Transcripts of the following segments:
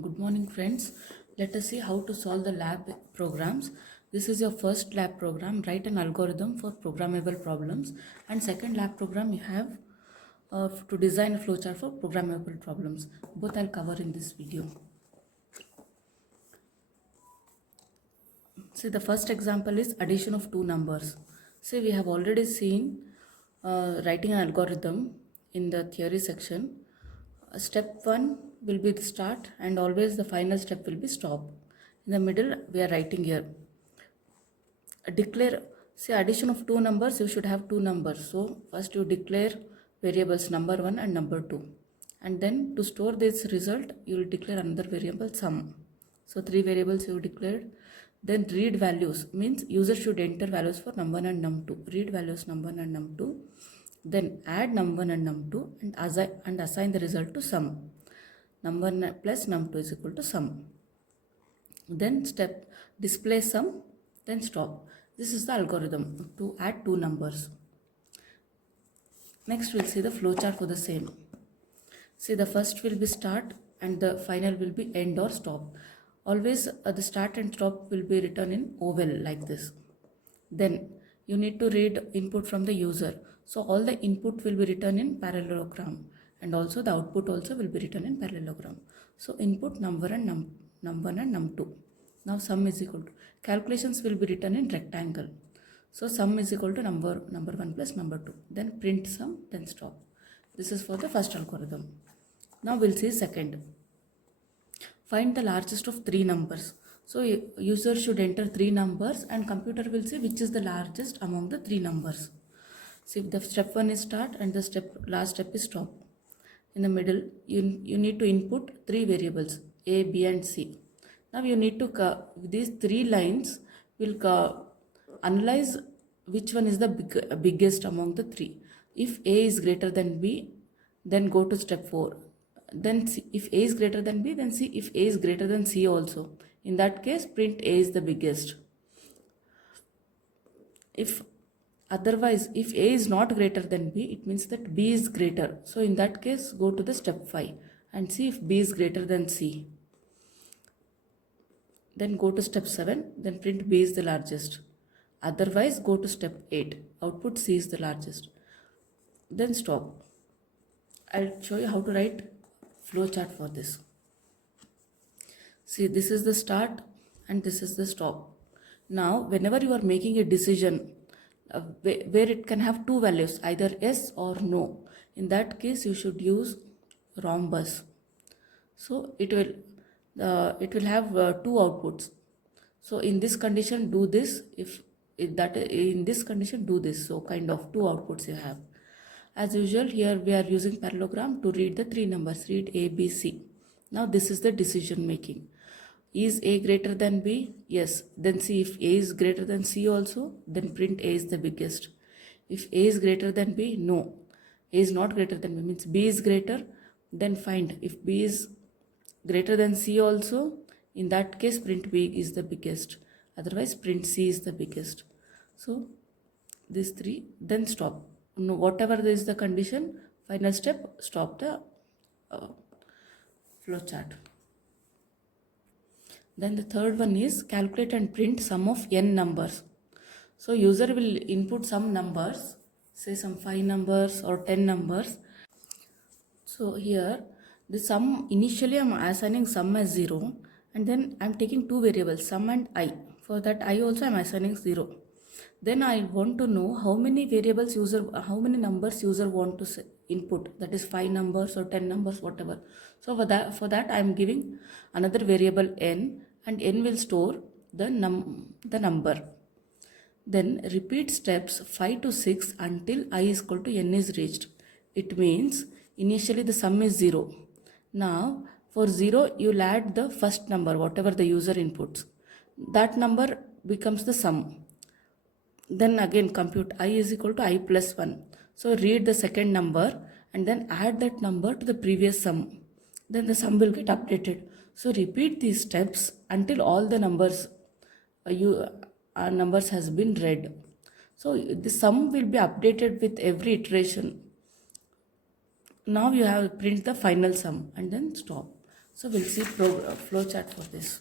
Good morning, friends. Let us see how to solve the lab programs. This is your first lab program. Write an algorithm for programmable problems. And second lab program you have to design a flowchart for programmable problems. Both I'll cover in this video. See, the first example is addition of two numbers. See, we have already seen writing an algorithm in the theory section. Step 1 will be the start and always the final step will be stop. In the middle we are writing here. Declare, say addition of two numbers, you should have two numbers. So first you declare variables number 1 and number 2. And then to store this result, you will declare another variable sum. So three variables you declared. Then read values means user should enter values for num1 and num2. Read values num1 and num2. Then add num1 and num2 and assign the result to sum. Num1 plus num2 is equal to sum. Then step display sum, then stop. This is the algorithm to add two numbers. Next we'll see the flowchart for the same. See, the first will be start and the final will be end or stop. Always the start and stop will be written in oval like this. Then you need to read input from the user. So all the input will be written in parallelogram and also the output also will be written in parallelogram. So input number and num1 and num2. Now sum is equal to, calculations will be written in rectangle. So sum is equal to number 1 plus number 2. Then print sum, then stop. This is for the first algorithm. Now we'll see second. Find the largest of three numbers. So user should enter three numbers and computer will say which is the largest among the three numbers. So if the step 1 is start and the last step is stop. In the middle, you need to input three variables A, B and C. Now you need to, these three lines will analyze which one is the biggest among the three. If A is greater than B, then go to step 4. Then see, if A is greater than B, then see if A is greater than C also. In that case, print A is the biggest. If otherwise, if A is not greater than B, it means that B is greater. So in that case, go to the step 5 and see if B is greater than C. Then go to step 7, then print B is the largest. Otherwise, go to step 8, output C is the largest. Then stop. I'll show you how to write flowchart for this. See, this is the start and this is the stop. Now, whenever you are making a decision where it can have two values, either yes or no, in that case you should use rhombus. So it will have two outputs. So in this condition do this, in this condition do this. So kind of two outputs you have. As usual, here we are using parallelogram to read the three numbers. Read A, B, C. Now this is the decision making. Is A greater than B? Yes. Then see if A is greater than C also, then print A is the biggest. If A is greater than B, no. A is not greater than B, means B is greater, then find if B is greater than C also, in that case print B is the biggest. Otherwise print C is the biggest. So these three, then stop. No, whatever is the condition, final step, stop the flowchart. Then the third one is calculate and print sum of n numbers. So user will input some numbers, say some 5 numbers or 10 numbers. So here the sum, initially I am assigning sum as 0 and then I am taking two variables, sum and I. For that I also am assigning 0. Then I want to know how many numbers user want to input, that is 5 numbers or 10 numbers, whatever. So for that I am giving another variable n, and n will store the number. Then repeat steps 5 to 6 until I is equal to n is reached. It means initially the sum is 0. Now for 0 you will add the first number, whatever the user inputs. That number becomes the sum. Then again compute I is equal to I plus 1. So read the second number and then add that number to the previous sum. Then the sum will get updated. So repeat these steps until all the numbers numbers has been read. So the sum will be updated with every iteration. Now you have print the final sum and then stop. So we'll see flow chart for this.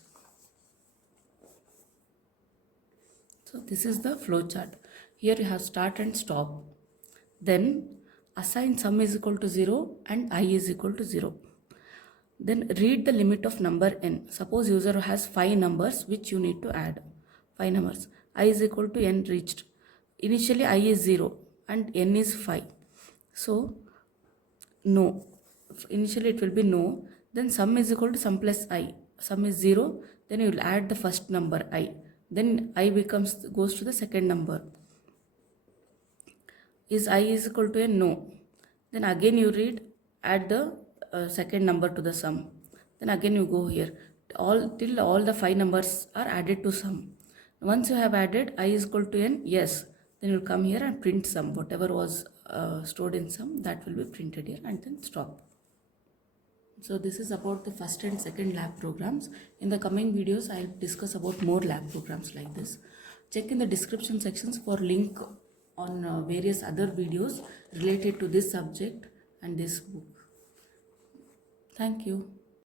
So this is the flow chart. Here you have start and stop. Then assign sum is equal to 0 and I is equal to 0. Then read the limit of number n. Suppose user has 5 numbers which you need to add. 5 numbers. I is equal to n reached. Initially I is 0 and n is 5. So no. Initially it will be no. Then sum is equal to sum plus I. Sum is 0. Then you will add the first number I. Then I goes to the second number. Is I is equal to n? No. Then again you read, add the second number to the sum. Then again you go here till all the 5 numbers are added to sum. Once you have added I is equal to n, yes, then you'll come here and print sum. Whatever was stored in sum, that will be printed here, and then stop. So this is about the first and second lab programs. In the coming videos, I'll discuss about more lab programs like this. Check in the description sections for link on various other videos related to this subject and this book. Thank you.